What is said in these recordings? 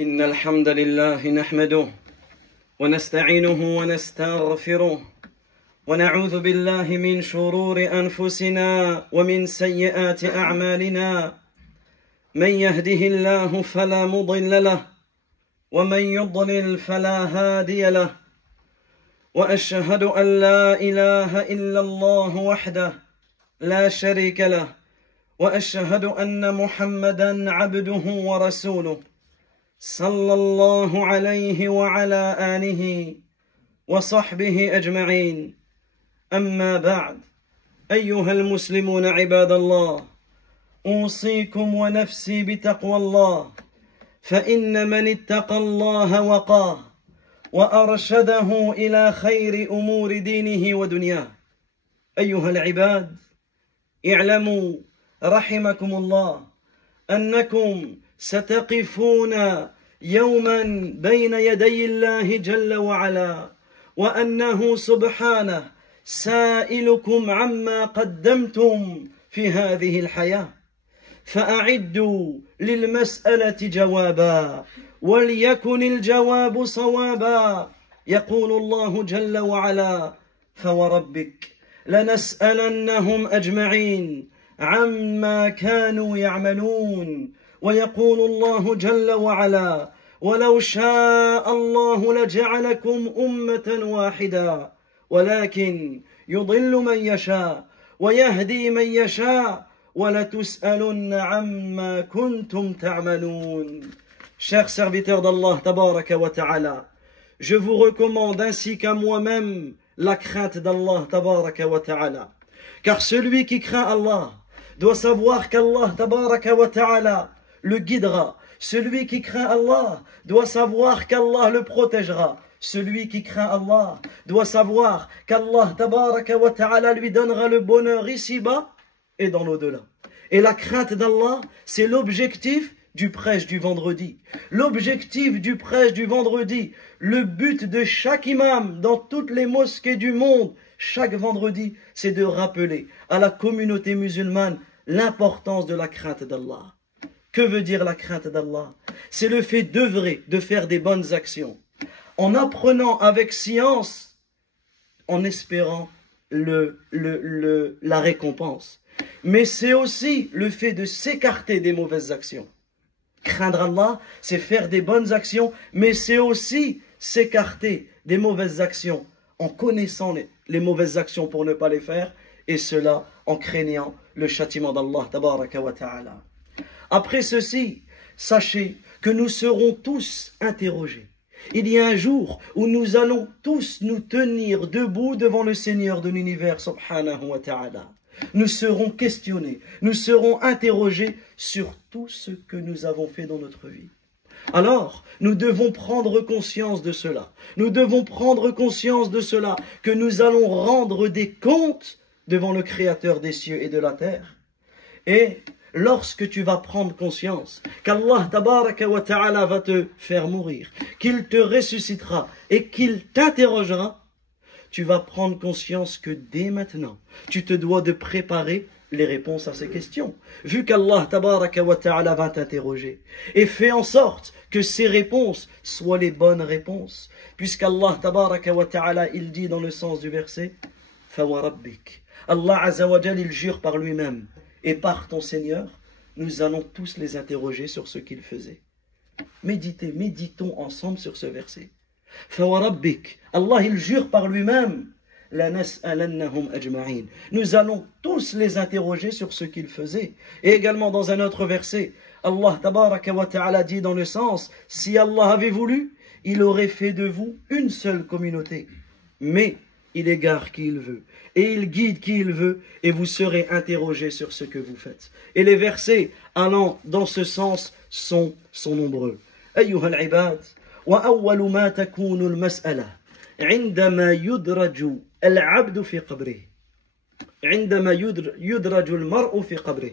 إن الحمد لله نحمده ونستعينه ونستغفره ونعوذ بالله من شرور أنفسنا ومن سيئات أعمالنا من يهده الله فلا مضل له ومن يضلل فلا هادي له وأشهد أن لا إله إلا الله وحده لا شريك له وأشهد أن محمدًا عبده ورسوله صلى الله عليه وعلى آله وصحبه أجمعين. أما بعد، أيها المسلمون عباد الله، أوصيكم ونفسي بتقوى الله، فإن من اتقى الله وقاه وأرشده إلى خير أمور دينه ودنياه. أيها العباد، اعلموا رحمكم الله أنكم ستقفون يوما بين يدي الله جل وعلا، وأنه سبحانه سائلكم عما قدمتم في هذه الحياة، فأعدوا للمسألة جوابا وليكن الجواب صوابا. يقول الله جل وعلا: فوربك لنسألنهم أجمعين عما كانوا يعملون. ويقول الله جل وعلا: ولو شاء الله لجعلكم أمة واحدة ولكن يضل من يشاء ويهدي من يشاء ولتسألن عما كنتم تعملون. Chers serviteurs d'Allah tabaraka wa ta'ala, je vous recommande ainsi qu'à moi-même la crainte d'Allah tabaraka wa ta'ala, car celui qui craint Allah doit savoir qu'Allah tabaraka wa ta'ala le guidera. Celui qui craint Allah doit savoir qu'Allah le protégera. Celui qui craint Allah doit savoir qu'Allah tabaraka wa ta'ala lui donnera le bonheur ici-bas et dans l'au-delà. Et la crainte d'Allah, c'est l'objectif du prêche du vendredi. L'objectif du prêche du vendredi, le but de chaque imam dans toutes les mosquées du monde, chaque vendredi, c'est de rappeler à la communauté musulmane l'importance de la crainte d'Allah. Que veut dire la crainte d'Allah? C'est le fait d'œuvrer, de faire des bonnes actions, en apprenant avec science, en espérant la récompense. Mais c'est aussi le fait de s'écarter des mauvaises actions. Craindre Allah, c'est faire des bonnes actions, mais c'est aussi s'écarter des mauvaises actions, en connaissant les mauvaises actions pour ne pas les faire, et cela en craignant le châtiment d'Allah tabaraka wa ta'ala. Après ceci, sachez que nous serons tous interrogés. Il y a un jour où nous allons tous nous tenir debout devant le Seigneur de l'univers subhanahu wa ta'ala. Nous serons questionnés, nous serons interrogés sur tout ce que nous avons fait dans notre vie. Alors, nous devons prendre conscience de cela. Nous devons prendre conscience de cela, que nous allons rendre des comptes devant le Créateur des cieux et de la terre. Et lorsque tu vas prendre conscience qu'Allah tabaraka wa ta'ala va te faire mourir, qu'il te ressuscitera et qu'il t'interrogera, tu vas prendre conscience que dès maintenant, tu te dois de préparer les réponses à ces questions. Vu qu'Allah tabaraka wa ta'ala va t'interroger, et fais en sorte que ces réponses soient les bonnes réponses. Puisqu'Allah tabaraka wa ta'ala, il dit dans le sens du verset, Fawarabbik. Allah azza wa jal, il jure par lui-même et par ton Seigneur, nous allons tous les interroger sur ce qu'ils faisaient. Méditons ensemble sur ce verset. Fawarabbik. Allah, il jure par lui-même. Nous allons tous les interroger sur ce qu'ils faisaient. Et également dans un autre verset, Allah tabaraka wa ta'ala dit dans le sens, si Allah avait voulu, il aurait fait de vous une seule communauté. Mais il égare qui il veut, et il guide qui il veut, et vous serez interrogés sur ce que vous faites. Et les versets allant dans ce sens sont nombreux. أيها العباد، وأول ما تكون المسألة عندما يدرج العبد في قبره، عندما يدرج المرء في قبره.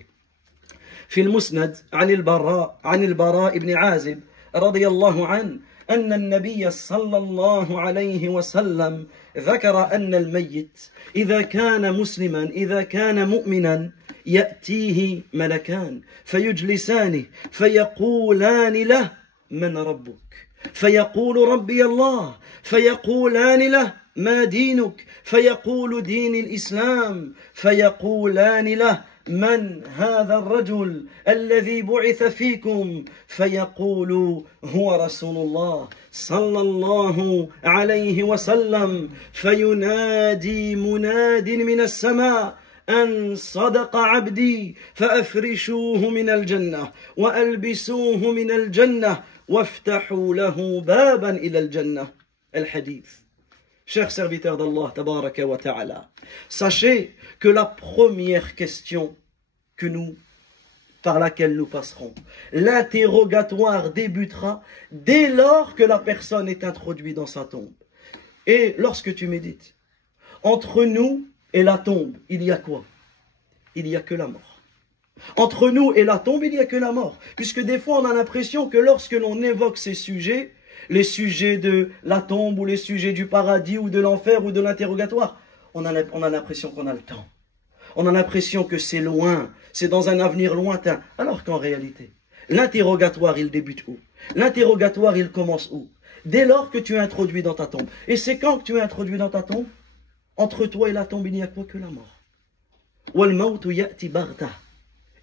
في المسند عن البراء بن عازب رضي الله عنه أن النبي صلى الله عليه وسلم ذكر أن الميت إذا كان مسلما إذا كان مؤمنا يأتيه ملكان فيجلسانه فيقولان له من ربك فيقول ربي الله فيقولان له ما دينك فيقول دين الإسلام فيقولان له من هذا الرجل الذي بعث فيكم فيقول هو رسول الله صلى الله عليه وسلم فينادي مناد من السماء أن صدق عبدي فأفرشوه من الجنة وألبسوه من الجنة وافتحوا له بابا إلى الجنة. الحديث. Chers serviteurs d'Allah, tabaraka wa ta'ala, sachez que la première question par laquelle nous passerons, l'interrogatoire débutera dès lors que la personne est introduite dans sa tombe. Et lorsque tu médites, entre nous et la tombe, il y a quoi? Il n'y a que la mort. Entre nous et la tombe, il n'y a que la mort. Puisque des fois, on a l'impression que lorsque l'on évoque ces sujets, les sujets de la tombe ou les sujets du paradis ou de l'enfer ou de l'interrogatoire, on a l'impression qu'on a le temps. On a l'impression que c'est loin, c'est dans un avenir lointain. Alors qu'en réalité, l'interrogatoire, il débute où? L'interrogatoire, il commence où? Dès lors que tu es introduit dans ta tombe. Et c'est quand que tu es introduit dans ta tombe? Entre toi et la tombe, il n'y a quoi que la mort.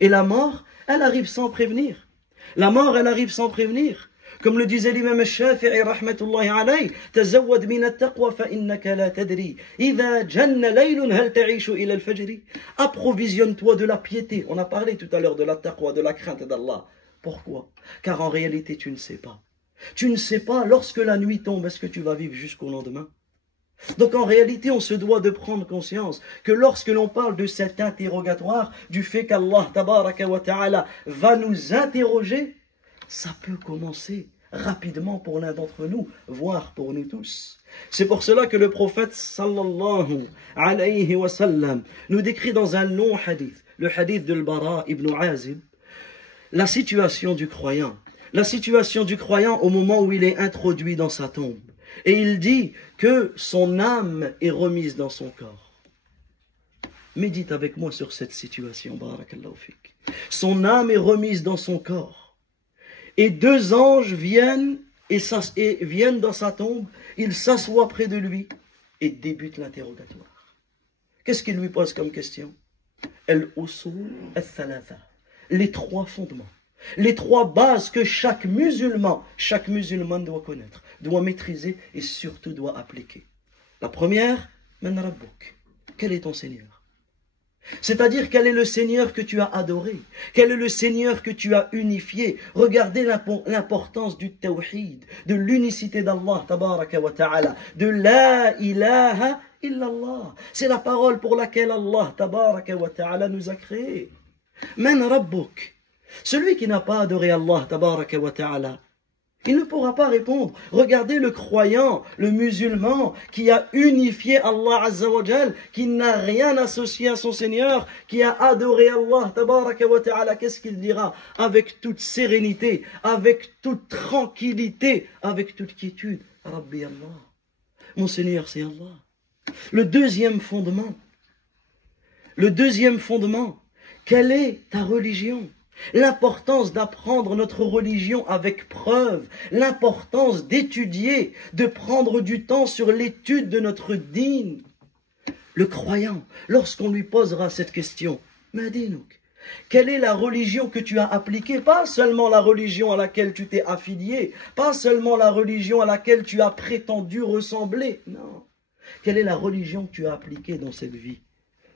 Et la mort, elle arrive sans prévenir. La mort, elle arrive sans prévenir. Comme le disait l'imam al-Shafi'i rahmatullahi alayhi, tazawwad min at-taqwa fa innaka la tadri idha janna laylun hal ta'ishu ila al-fajr. Approvisionne-toi de la piété. On a parlé tout à l'heure de la taqwa, de la crainte d'Allah. Pourquoi? Car en réalité, tu ne sais pas. Tu ne sais pas lorsque la nuit tombe, est-ce que tu vas vivre jusqu'au lendemain? Donc en réalité, on se doit de prendre conscience que lorsque l'on parle de cet interrogatoire, du fait qu'Allah tabaraka wa ta'ala va nous interroger, ça peut commencer rapidement pour l'un d'entre nous, voire pour nous tous. C'est pour cela que le prophète sallallahu alayhi wa sallam nous décrit dans un long hadith, le hadith de Al-Bara ibn Azib, la situation du croyant. La situation du croyant au moment où il est introduit dans sa tombe. Et il dit que son âme est remise dans son corps. Médite avec moi sur cette situation, barakallahu fik. Son âme est remise dans son corps. Et deux anges viennent dans sa tombe, ils s'assoient près de lui et débutent l'interrogatoire. Qu'est-ce qu'il lui pose comme question? Al-usul al-thalatha, les trois fondements. Les trois bases que chaque musulman doit connaître, doit maîtriser et surtout doit appliquer. La première, Man Rabbuk. Quel est ton Seigneur? C'est-à-dire quel est le Seigneur que tu as adoré? Quel est le Seigneur que tu as unifié? Regardez l'importance du tawhid, de l'unicité d'Allah, tabaraka wa ta'ala, de la ilaha illallah. C'est la parole pour laquelle Allah, tabaraka wa ta'ala, nous a créés. Man Rabbuk. Celui qui n'a pas adoré Allah, tabaraka wa ta'ala, il ne pourra pas répondre. Regardez le croyant, le musulman, qui a unifié Allah Azza wa Jal, qui n'a rien associé à son Seigneur, qui a adoré Allah, tabaraka wa ta'ala. Qu'est-ce qu'il dira? Avec toute sérénité, avec toute tranquillité, avec toute quiétude. Rabbi Allah. Mon Seigneur, c'est Allah. Le deuxième fondement, quelle est ta religion? L'importance d'apprendre notre religion avec preuve, l'importance d'étudier, de prendre du temps sur l'étude de notre dîn. Le croyant, lorsqu'on lui posera cette question, Madinouk, quelle est la religion que tu as appliquée? Pas seulement la religion à laquelle tu t'es affilié, pas seulement la religion à laquelle tu as prétendu ressembler, non. Quelle est la religion que tu as appliquée dans cette vie?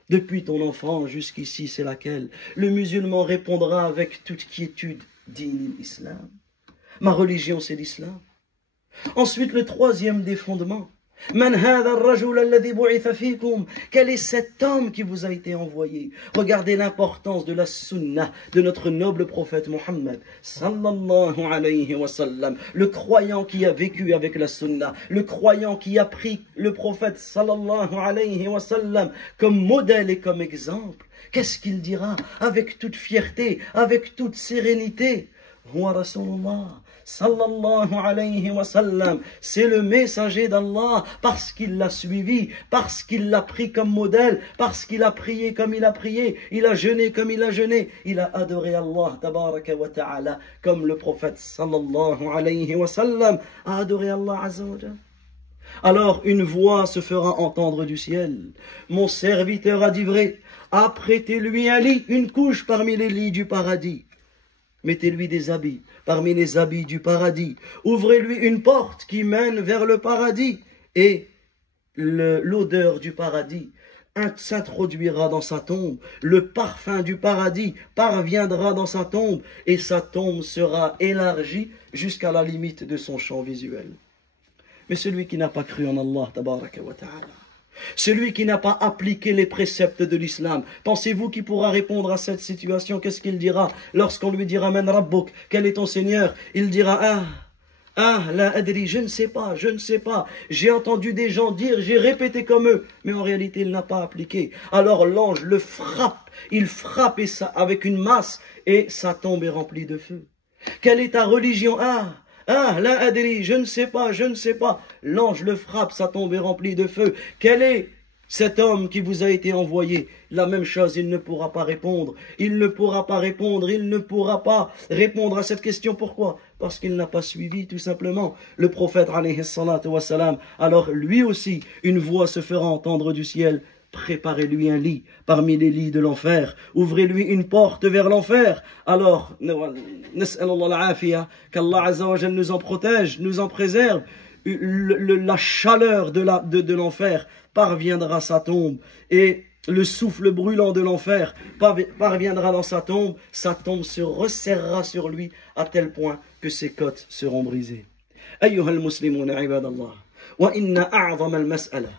Depuis ton enfant jusqu'ici, c'est laquelle? Le musulman répondra avec toute quiétude, Din l'Islam. Ma religion, c'est l'Islam. Ensuite, le troisième des fondements. Man hadha ar-rajul alladhi bu'itha fikum. Quel est cet homme qui vous a été envoyé? Regardez l'importance de la sunnah de notre noble prophète Mohammed sallallahu alayhi wa sallam. Le croyant qui a vécu avec la sunnah, le croyant qui a pris le prophète sallallahu alayhi wa sallam comme modèle et comme exemple. Qu'est-ce qu'il dira avec toute fierté, avec toute sérénité? Huwa Rasulullah sallallahu alayhi wa sallam, c'est le messager d'Allah parce qu'il l'a suivi, parce qu'il l'a pris comme modèle, parce qu'il a prié comme il a prié, il a jeûné comme il a jeûné, il a adoré Allah tabaraka wa ta'ala comme le prophète sallallahu alayhi wa sallam a adoré Allah azza wa jalla. Alors une voix se fera entendre du ciel. Mon serviteur a dit vrai, apprêtez-lui un lit, une couche parmi les lits du paradis. Mettez-lui des habits parmi les habits du paradis. Ouvrez-lui une porte qui mène vers le paradis. Et l'odeur du paradis s'introduira dans sa tombe. Le parfum du paradis parviendra dans sa tombe. Et sa tombe sera élargie jusqu'à la limite de son champ visuel. Mais celui qui n'a pas cru en Allah, tabaraka wa ta'ala, celui qui n'a pas appliqué les préceptes de l'islam, pensez-vous qu'il pourra répondre à cette situation? Qu'est-ce qu'il dira lorsqu'on lui dira Man Rabbuk, quel est ton Seigneur? Il dira la adri, je ne sais pas, j'ai entendu des gens dire, j'ai répété comme eux, mais en réalité il n'a pas appliqué. Alors l'ange le frappe, il frappe avec une masse et sa tombe est remplie de feu. Quelle est ta religion? La adri, je ne sais pas. L'ange le frappe, sa tombe est remplie de feu. Quel est cet homme qui vous a été envoyé? La même chose, il ne pourra pas répondre. Il ne pourra pas répondre à cette question. Pourquoi? Parce qu'il n'a pas suivi, tout simplement, le prophète, alayhi salatu wassalam. Alors, lui aussi, une voix se fera entendre du ciel. Préparez-lui un lit parmi les lits de l'enfer. Ouvrez-lui une porte vers l'enfer. Alors, qu'Allah Azza wa Jal nous en protège, nous en préserve. La chaleur de l'enfer parviendra à sa tombe. Et le souffle brûlant de l'enfer parviendra dans sa tombe se resserrera sur lui à tel point que ses côtes seront brisées. أيها المسلمون عباد الله وإن أعظم المسألة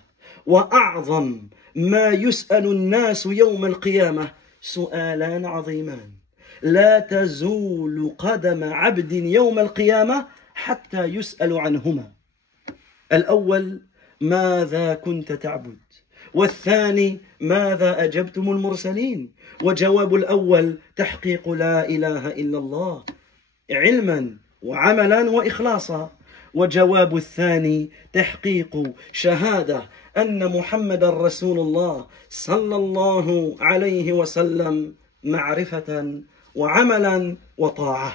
وأعظم ما يسأل الناس يوم القيامة سؤالان عظيمان لا تزول قدم عبد يوم القيامة حتى يسأل عنهما. الأول ماذا كنت تعبد، والثاني ماذا أجبتم المرسلين. وجواب الأول تحقيق لا إله إلا الله علما وعملا وإخلاصا، وجواب الثاني تحقيق شهادة أن محمد رسول الله صلى الله عليه وسلم معرفة وعملا وطاعة.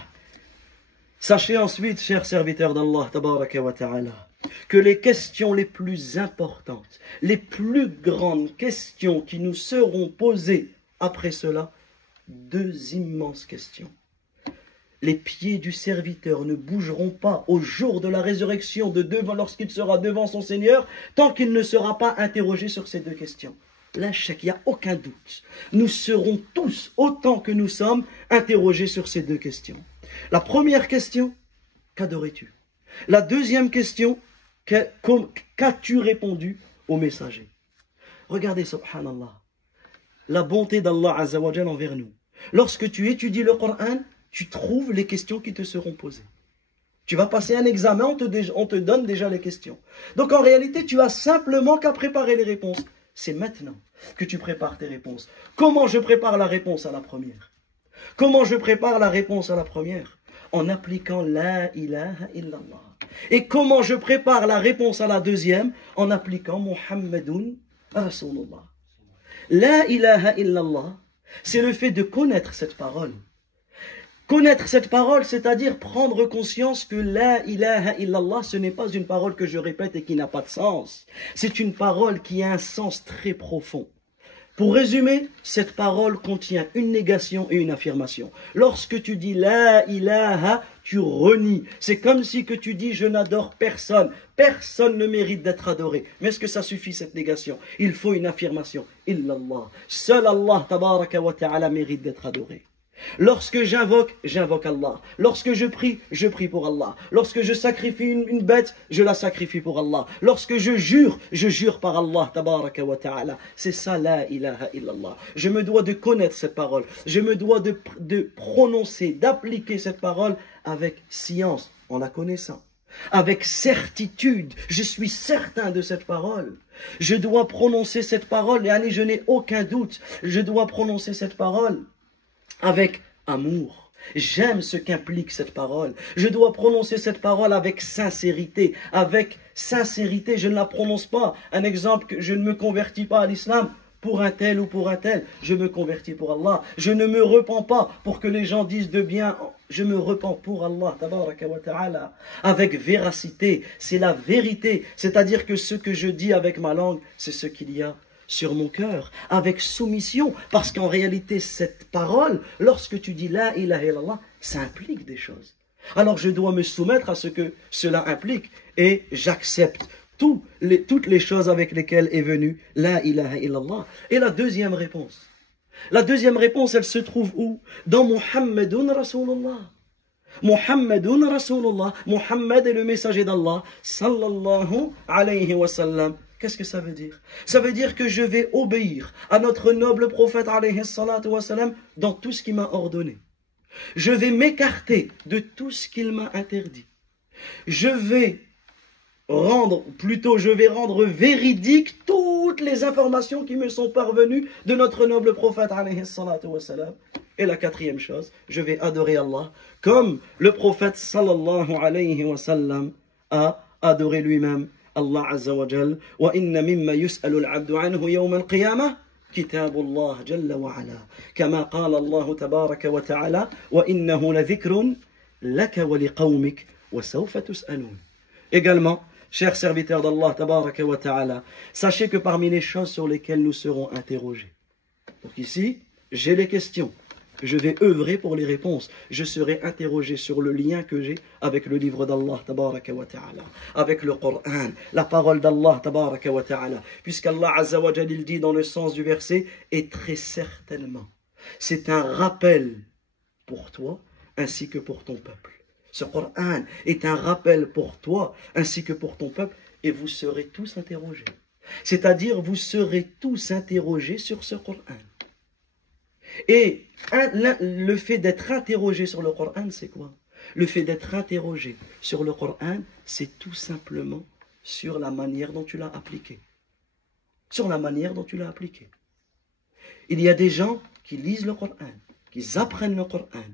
Sachez ensuite, chers serviteurs d'Allah, tabaraka wa ta'ala, que les questions les plus importantes, les plus grandes questions qui nous seront posées après cela, deux immenses questions. Les pieds du serviteur ne bougeront pas au jour de la résurrection lorsqu'il sera devant son Seigneur, tant qu'il ne sera pas interrogé sur ces deux questions. Là, il n'y a aucun doute. Nous serons tous, autant que nous sommes, interrogés sur ces deux questions. La première question, qu'adorais-tu? La deuxième question, qu'as-tu répondu au messager? Regardez, subhanallah, la bonté d'Allah Azza wa Jal envers nous. Lorsque tu étudies le Coran, tu trouves les questions qui te seront posées. Tu vas passer un examen, on te donne déjà les questions. Donc en réalité, tu as simplement qu'à préparer les réponses. C'est maintenant que tu prépares tes réponses. Comment je prépare la réponse à la première? Comment je prépare la réponse à la première? En appliquant la ilaha illallah. Et comment je prépare la réponse à la deuxième? En appliquant Muhammadun Rasulullah. La ilaha illallah, c'est le fait de connaître cette parole. Connaître cette parole, c'est-à-dire prendre conscience que la ilaha illallah, ce n'est pas une parole que je répète et qui n'a pas de sens. C'est une parole qui a un sens très profond. Pour résumer, cette parole contient une négation et une affirmation. Lorsque tu dis la ilaha, tu renies. C'est comme si que tu dis je n'adore personne. Personne ne mérite d'être adoré. Mais est-ce que ça suffit cette négation? Il faut une affirmation. Illallah. Seul Allah tabaraka wa ta'ala mérite d'être adoré. Lorsque j'invoque Allah. Lorsque je prie pour Allah. Lorsque je sacrifie une bête, je la sacrifie pour Allah. Lorsque je jure par Allah, tabaraka wa ta'ala. C'est ça la ilaha illallah. Je me dois de connaître cette parole. Je me dois de prononcer, d'appliquer cette parole avec science, en la connaissant. Avec certitude, je suis certain de cette parole. Je dois prononcer cette parole, et je n'ai aucun doute. Je dois prononcer cette parole avec amour, J'aime ce qu'implique cette parole. Je dois prononcer cette parole avec sincérité. Avec sincérité, je ne la prononce pas. Un exemple, je ne me convertis pas à l'islam pour un tel ou pour un tel. Je me convertis pour Allah. Je ne me repens pas pour que les gens disent de bien. Je me repens pour Allah, tabaraka wa ta'ala, avec véracité. C'est la vérité. C'est-à-dire que ce que je dis avec ma langue, c'est ce qu'il y a sur mon cœur, avec soumission, parce qu'en réalité, cette parole, lorsque tu dis la ilaha illallah, ça implique des choses. Alors je dois me soumettre à ce que cela implique, et j'accepte toutes les choses avec lesquelles est venue la ilaha illallah. Et la deuxième réponse, elle se trouve où? Dans Muhammadun Rasulullah. Muhammadun Rasulullah, Muhammad est le messager d'Allah, sallallahu alayhi wa sallam. Qu'est-ce que ça veut dire? Ça veut dire que je vais obéir à notre noble prophète alayhi salatu wa sallam dans tout ce qu'il m'a ordonné. Je vais m'écarter de tout ce qu'il m'a interdit. Je vais rendre véridiques toutes les informations qui me sont parvenues de notre noble prophète alayhi salatu wa sallam. Et la quatrième chose, je vais adorer Allah comme le prophète sallallahu alayhi wa sallam a adoré lui-même Allah Azza wa Jal. Wa inna mimma yus'alu al-'abdu anhu yawm al-qiyamah كتاب الله جل وعلا كما قال الله تبارك وتعالى وإنه لذكر لك ولقومك وسوف تسألون. Également, chers serviteurs d'Allah tabaraka wa ta'ala, sachez que parmi les choses sur lesquelles nous serons interrogés, donc ici, j'ai les questions, je vais œuvrer pour les réponses, je serai interrogé sur le lien que j'ai avec le livre d'Allah tabaraka wa ta'ala, avec le Coran, la parole d'Allah tabaraka wa ta'ala, puisqu'Allah azza wa jalla dit dans le sens du verset, et très certainement, c'est un rappel pour toi ainsi que pour ton peuple. Ce Coran est un rappel pour toi ainsi que pour ton peuple, et vous serez tous interrogés. C'est-à-dire, vous serez tous interrogés sur ce Coran. Et le fait d'être interrogé sur le Coran, c'est quoi? Le fait d'être interrogé sur le Coran, c'est tout simplement sur la manière dont tu l'as appliqué. Sur la manière dont tu l'as appliqué. Il y a des gens qui lisent le Coran, qui apprennent le Coran,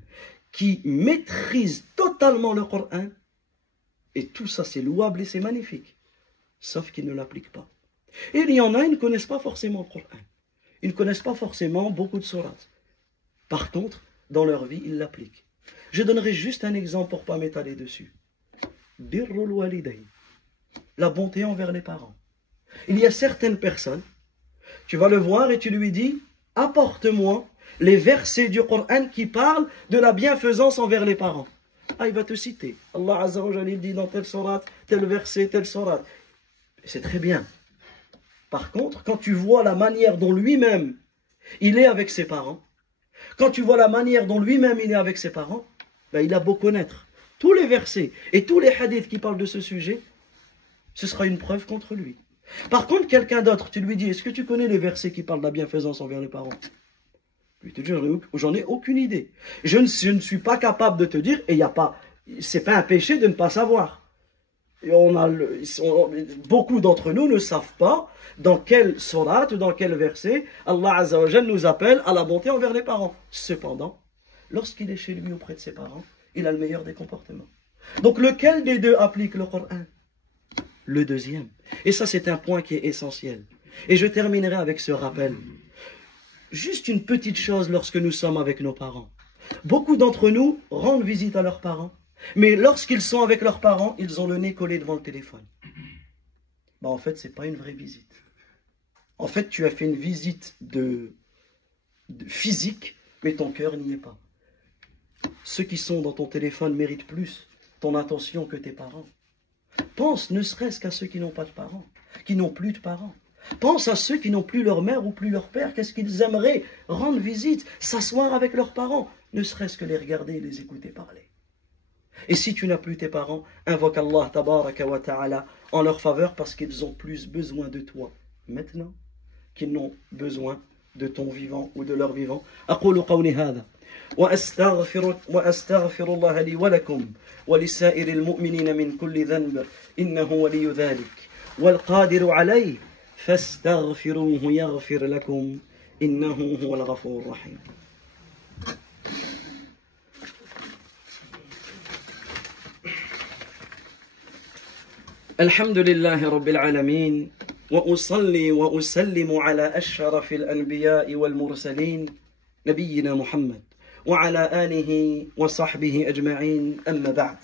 qui maîtrisent totalement le Coran, et tout ça c'est louable et c'est magnifique, sauf qu'ils ne l'appliquent pas. Et il y en a, ils ne connaissent pas forcément le Coran. Ils ne connaissent pas forcément beaucoup de sourates. Par contre, dans leur vie, ils l'appliquent. Je donnerai juste un exemple pour ne pas m'étaler dessus. Birrul walidayn, la bonté envers les parents. Il y a certaines personnes, tu vas le voir et tu lui dis, apporte-moi les versets du Coran qui parlent de la bienfaisance envers les parents. Ah, il va te citer. Allah Azza wa Jalla dit dans telle sourate, tel verset, telle sourate. C'est très bien. Par contre, quand tu vois la manière dont lui-même il est avec ses parents, quand tu vois la manière dont lui-même il est avec ses parents, ben il a beau connaître tous les versets et tous les hadiths qui parlent de ce sujet, ce sera une preuve contre lui. Par contre, quelqu'un d'autre, tu lui dis, est-ce que tu connais les versets qui parlent de la bienfaisance envers les parents? Lui te dit, j'en ai aucune idée. Je ne suis pas capable de te dire, et c'est pas un péché de ne pas savoir. Et beaucoup d'entre nous ne savent pas dans quelle sourate ou dans quel verset Allah Azza wa Jalla nous appelle à la bonté envers les parents. Cependant, lorsqu'il est chez lui auprès de ses parents, il a le meilleur des comportements. Donc lequel des deux applique le Coran? Le deuxième. Et ça c'est un point qui est essentiel. Et je terminerai avec ce rappel. Juste une petite chose lorsque nous sommes avec nos parents. Beaucoup d'entre nous rendent visite à leurs parents. Mais lorsqu'ils sont avec leurs parents, ils ont le nez collé devant le téléphone. Ben en fait, ce n'est pas une vraie visite. En fait, tu as fait une visite de physique, mais ton cœur n'y est pas. Ceux qui sont dans ton téléphone méritent plus ton attention que tes parents. Pense ne serait-ce qu'à ceux qui n'ont pas de parents, qui n'ont plus de parents. Pense à ceux qui n'ont plus leur mère ou plus leur père. Qu'est-ce qu'ils aimeraient? Rendre visite, s'asseoir avec leurs parents, ne serait-ce que les regarder et les écouter parler. Et si tu n'as plus tes parents, invoque Allah tabaraka wa ta'ala en leur faveur parce qu'ils ont plus besoin de toi maintenant qu'ils n'ont besoin de ton vivant ou de leur vivant. أقول قولي هذا وأستغفر الله لي ولكم ولسائر المؤمنين من كل ذنب إنه ولي ذلك والقادر عليه فاستغفروه يغفر لكم إنه هو الغفور الرحيم. الحمد لله رب العالمين وأصلي وأسلم على أشرف الأنبياء والمرسلين نبينا محمد وعلى آله وصحبه أجمعين أما بعد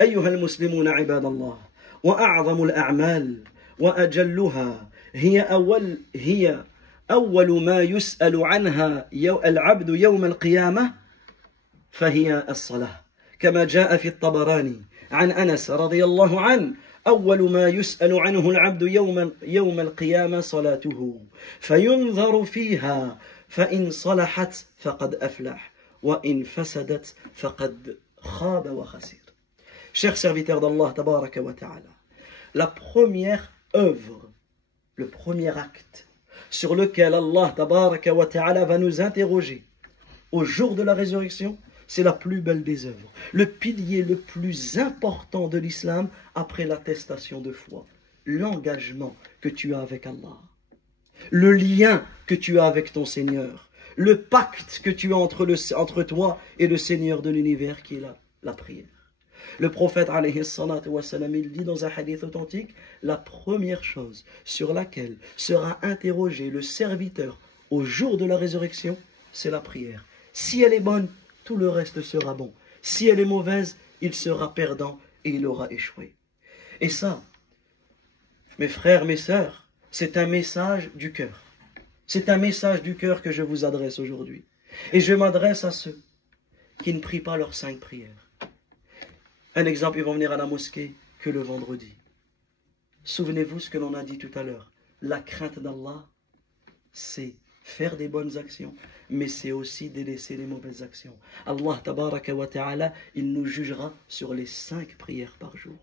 أيها المسلمون عباد الله وأعظم الأعمال وأجلها هي أول ما يسأل عنها العبد يوم القيامة فهي الصلاة كما جاء في الطبراني عن أنس رضي الله عنه أول ما يسأل عنه العبد يوم القيامة صلاته فينظر فيها فإن صلحت فقد أفلح وإن فسدت فقد خاب وخسر. Chers serviteurs d'Allah tabaraka wa ta'ala, la première œuvre, le premier acte sur lequel Allah tabaraka wa ta'ala va nous interroger au jour de la résurrection, c'est la plus belle des œuvres, le pilier le plus important de l'islam après l'attestation de foi, l'engagement que tu as avec Allah, le lien que tu as avec ton Seigneur, le pacte que tu as entre toi et le Seigneur de l'univers qui est la prière. Le prophète alayhi salatu wa salam, il dit dans un hadith authentique, la première chose sur laquelle sera interrogé le serviteur au jour de la résurrection, c'est la prière. Si elle est bonne, tout le reste sera bon. Si elle est mauvaise, il sera perdant et il aura échoué. Et ça, mes frères, mes sœurs, c'est un message du cœur. C'est un message du cœur que je vous adresse aujourd'hui. Et je m'adresse à ceux qui ne prient pas leurs 5 prières. Un exemple, ils vont venir à la mosquée que le vendredi. Souvenez-vous ce que l'on a dit tout à l'heure. La crainte d'Allah, c'est faire des bonnes actions, mais c'est aussi délaisser les mauvaises actions. Allah tabaraka wa ta'ala, il nous jugera sur les 5 prières par jour.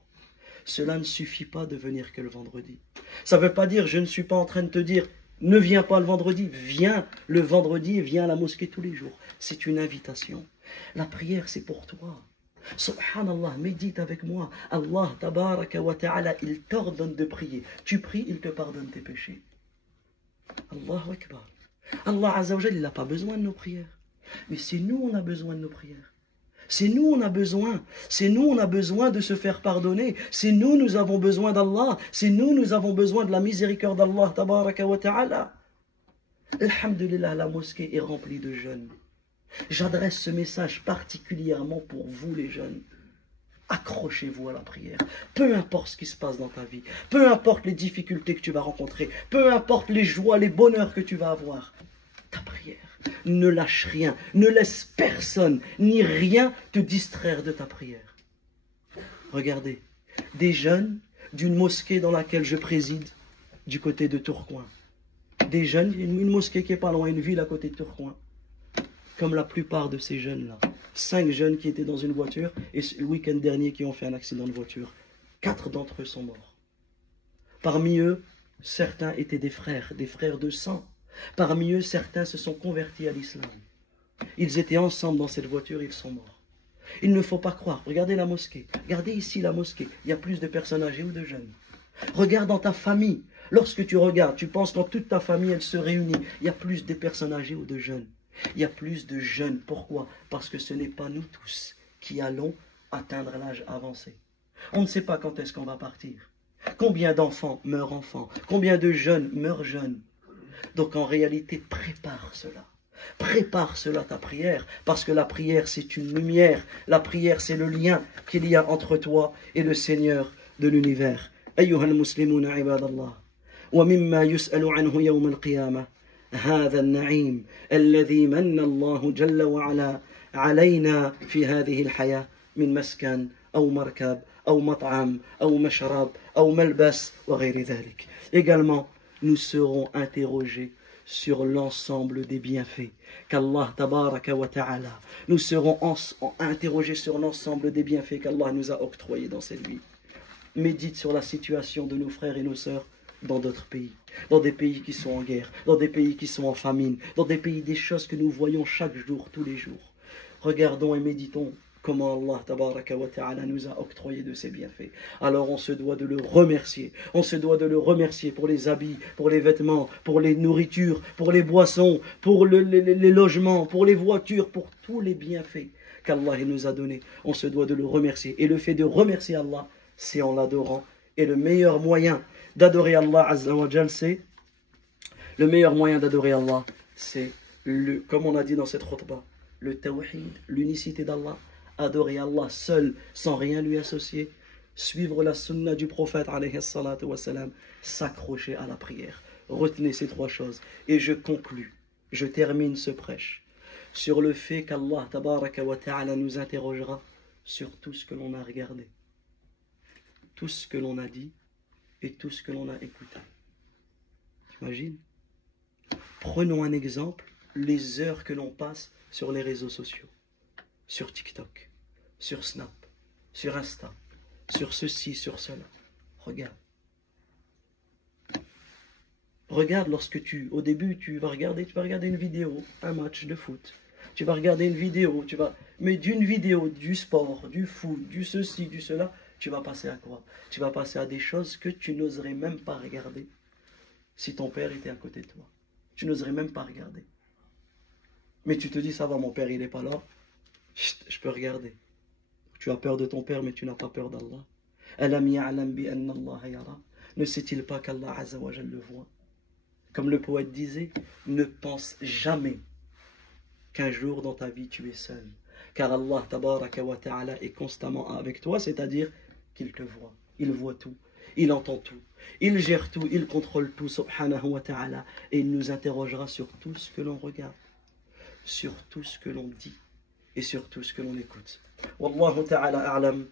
Cela ne suffit pas de venir que le vendredi. Ça ne veut pas dire, je ne suis pas en train de te dire, ne viens pas le vendredi, viens le vendredi et viens à la mosquée tous les jours. C'est une invitation. La prière, c'est pour toi. Subhanallah, médite avec moi. Allah tabaraka wa ta'ala, il t'ordonne de prier. Tu pries, il te pardonne tes péchés. Allahu Akbar. Allah Azza wa Jalla, il n'a pas besoin de nos prières. Mais c'est nous, on a besoin de nos prières. C'est nous, on a besoin. C'est nous, on a besoin de se faire pardonner. C'est nous, nous avons besoin d'Allah. C'est nous, nous avons besoin de la miséricorde d'Allah tabaraka wa ta'ala. Alhamdulillah, la mosquée est remplie de jeunes. J'adresse ce message particulièrement pour vous les jeunes. Accrochez-vous à la prière. Peu importe ce qui se passe dans ta vie, peu importe les difficultés que tu vas rencontrer, peu importe les joies, les bonheurs que tu vas avoir, ta prière. Ne lâche rien, ne laisse personne ni rien te distraire de ta prière. Regardez, des jeunes d'une mosquée dans laquelle je préside, du côté de Tourcoing. Des jeunes, une mosquée qui n'est pas loin, une ville à côté de Tourcoing. Comme la plupart de ces jeunes-là. 5 jeunes qui étaient dans une voiture et le week-end dernier qui ont fait un accident de voiture. 4 d'entre eux sont morts. Parmi eux, certains étaient des frères de sang. Parmi eux, certains se sont convertis à l'islam. Ils étaient ensemble dans cette voiture, ils sont morts. Il ne faut pas croire. Regardez la mosquée. Regardez ici la mosquée. Il y a plus de personnes âgées ou de jeunes. Regarde dans ta famille. Lorsque tu regardes, tu penses quand toute ta famille elle se réunit. Il y a plus de personnes âgées ou de jeunes. Il y a plus de jeunes. Pourquoi? Parce que ce n'est pas nous tous qui allons atteindre l'âge avancé. On ne sait pas quand est-ce qu'on va partir. Combien d'enfants meurent enfants? Combien de jeunes meurent jeunes? Donc en réalité, prépare cela. Prépare cela ta prière. Parce que la prière, c'est une lumière. La prière, c'est le lien qu'il y a entre toi et le Seigneur de l'univers. أيها المسلمون عباد الله ومما يسأل عنه يوم القيامة هذا النعيم الذي من الله جل وعلا علينا في هذه الحياة من مسكن أو مركب أو مطعم أو مشرب أو ملبس وغير ذلك. Également, nous serons interrogés sur l'ensemble des bienfaits qu'Allah tabaraka wa ta'ala, nous serons interrogés sur l'ensemble des bienfaits qu'Allah nous a octroyés dans cette vie. Médite sur la situation de nos frères et nos sœurs dans d'autres pays, dans des pays qui sont en guerre, dans des pays qui sont en famine, dans des pays, des choses que nous voyons chaque jour, tous les jours. Regardons et méditons comment Allah tabaraka wa ta'ala nous a octroyé de ses bienfaits. Alors on se doit de le remercier. On se doit de le remercier pour les habits, pour les vêtements, pour les nourritures, pour les boissons, pour les logements, pour les voitures, pour tous les bienfaits qu'Allah nous a donnés. On se doit de le remercier. Et le fait de remercier Allah, c'est en l'adorant Et le meilleur moyen d'adorer Allah Azza wa Jal, c'est comme on a dit dans cette khutbah, le tawhid, l'unicité d'Allah, adorer Allah seul, sans rien lui associer, suivre la sunna du prophète, alayhi salatu wa salam, s'accrocher à la prière. Retenez ces trois choses. Et je conclus, je termine ce prêche sur le fait qu'Allah tabaraka wa ta'ala nous interrogera sur tout ce que l'on a regardé, tout ce que l'on a dit et tout ce que l'on a écouté. T'imagines? Prenons un exemple, les heures que l'on passe sur les réseaux sociaux, sur TikTok, sur Snap, sur Insta, sur ceci, sur cela. Regarde. Regarde lorsque au début, tu vas regarder une vidéo, un match de foot. Tu vas regarder une vidéo, mais d'une vidéo, du sport, du foot, du ceci, du cela, tu vas passer à quoi? Tu vas passer à des choses que tu n'oserais même pas regarder si ton père était à côté de toi. Tu n'oserais même pas regarder. Mais tu te dis, ça va, mon père, il n'est pas là. Chut, je peux regarder. Tu as peur de ton père, mais tu n'as pas peur d'Allah. Alam ya'lam bi anna Allah yara. Ne sait-il pas qu'Allah Azza wa Jal le voit? Comme le poète disait, ne pense jamais qu'un jour dans ta vie tu es seul. Car Allah tabaraka wa ta'ala est constamment avec toi, c'est-à-dire qu'il te voit. Il voit tout, il entend tout, il gère tout, il contrôle tout, subhanahu wa ta'ala. Et il nous interrogera sur tout ce que l'on regarde, sur tout ce que l'on dit et sur tout ce que l'on écoute. Wallahu ta'ala a'lam.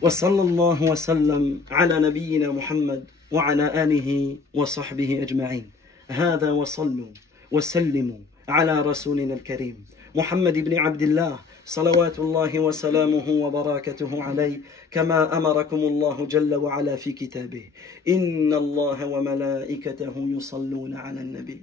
Wa sallallahu wa sallam ala nabiyyina Muhammad wa ala alihi wa sahbihi ajma'in. Hada wa sallu wa sallimu ala rasulina al-karim. محمد بن عبد الله صلوات الله وسلامه وبركاته عليه كما أمركم الله جل وعلا في كتابه إن الله وملائكته يصلون على النبي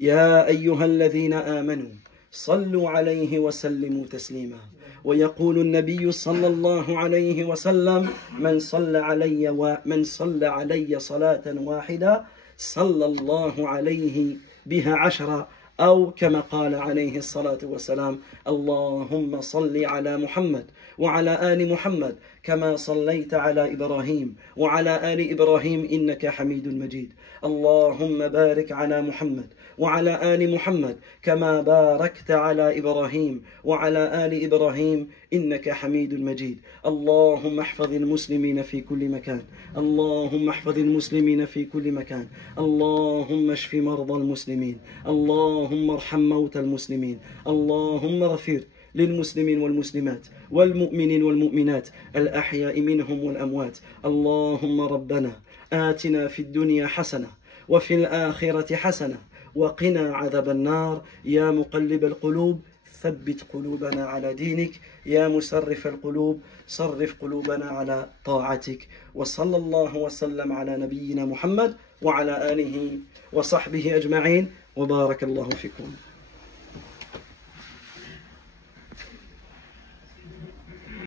يا أيها الذين آمنوا صلوا عليه وسلموا تسليما ويقول النبي صلى الله عليه وسلم من صلى علي صلاة واحدة صلى الله عليه بها 10 أو كما قال عليه الصلاة والسلام اللهم صل على محمد وعلى آل محمد كما صليت على إبراهيم وعلى آل إبراهيم إنك حميد مجيد اللهم بارك على محمد وعلى آل محمد كما باركت على إبراهيم وعلى آل إبراهيم إنك حميد مجيد اللهم احفظ المسلمين في كل مكان اللهم احفظ المسلمين في كل مكان اللهم اشف مرضى المسلمين اللهم ارحم موتى المسلمين اللهم اغفر للمسلمين والمسلمات والمؤمنين والمؤمنات الأحياء منهم والأموات اللهم ربنا آتنا في الدنيا حسنة وفي الآخرة حسنة وقنا عذاب النار يا مقلب القلوب ثبت قلوبنا على دينك يا مسرف القلوب صرف قلوبنا على طاعتك وصلى الله وسلم على نبينا محمد وعلى آله وصحبه أجمعين وبارك الله فيكم